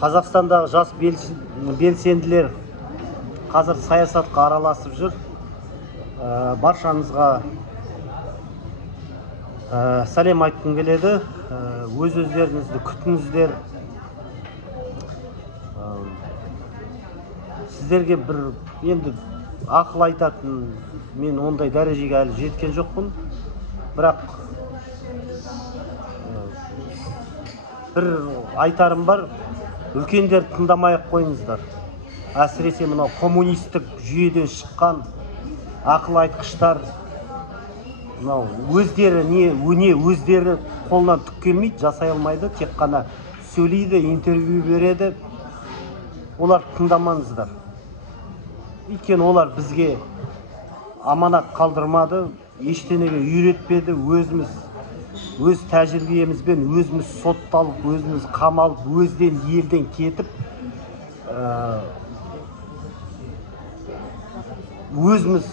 Қазақстандағы жас белсенділер қазір саясатқа араласып жүр. Баршаңызға сәлем айтқым келеді. Өз-өздеріңізді күтіңіздер. Сіздерге бір енді ақыл айтатын мен ондай дәрежеге әлі жеткен жоқпын. Бірақ бір айтарым бар. Үлкендер тыңдамай-ақ қойыңыздар. Әсіресе мынау коммунистік жүйеден шыққан ақыл айтқыштар, мынау өздері қолынан түк келмейді, жасай алмайды, тек қана сөйлейді, интервью береді. Олар тыңдамаңыздар. Өйткені олар бізге аманат қалдырмады, ештеңеге үйретпеді. Өз тәжірибемізбен өзіміз сотталып, өзіміз қамалып, өзден елден кетіп, өзіміз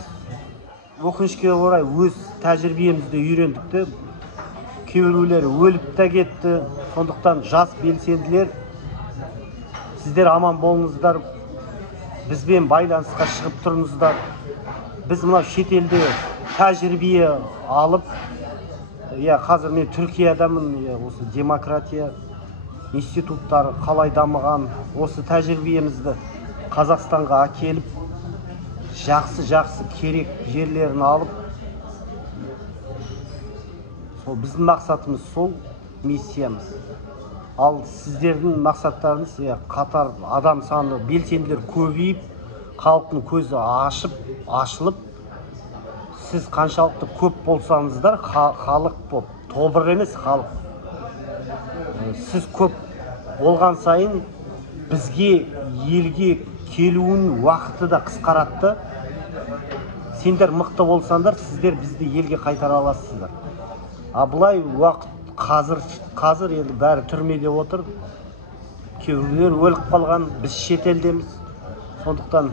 өкінішке орай өз тәжірибемізді үйрендікті. Кейбіреулері өліп те кетті. Сондықтан жас белсенділер, сіздер аман болыңыздар, бізбен байланысқа шығып тұрыңыздар. Біз мынау шетелде тәжірибе алып, қазір мен Түркиядамын, осы демократия институттары қалай дамыған, осы тәжірибемізді Қазақстанға әкеліп, жақсы керек жерлерін алып, біздің мақсатымыз сол, миссиямыз. Ал сіздердің мақсаттарыңыз қатар адам саны, белсенділер көбейіп, халықтың көзі ашылып, сіз қаншалықты көп болсаңыздар, халық боп, тобыр емес халық. Сіз көп болған сайын бізге, елге келуін уақыты да қысқаратты. Сендер мықты болсаңдар, сіздер бізді елге қайтара аласыздар. Бұлай уақыт қазір енді бәрі түрмеде отыр. Кейбіреулер өліп қалған, біз шетелдеміз. Сондықтан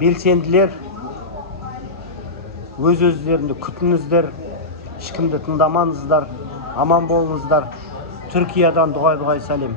белсенділер, өз-өздеріңді күтіңіздер, ешкімді тыңдамаңыздар, аман болыңыздар. Түркиядан дұғай сәлем.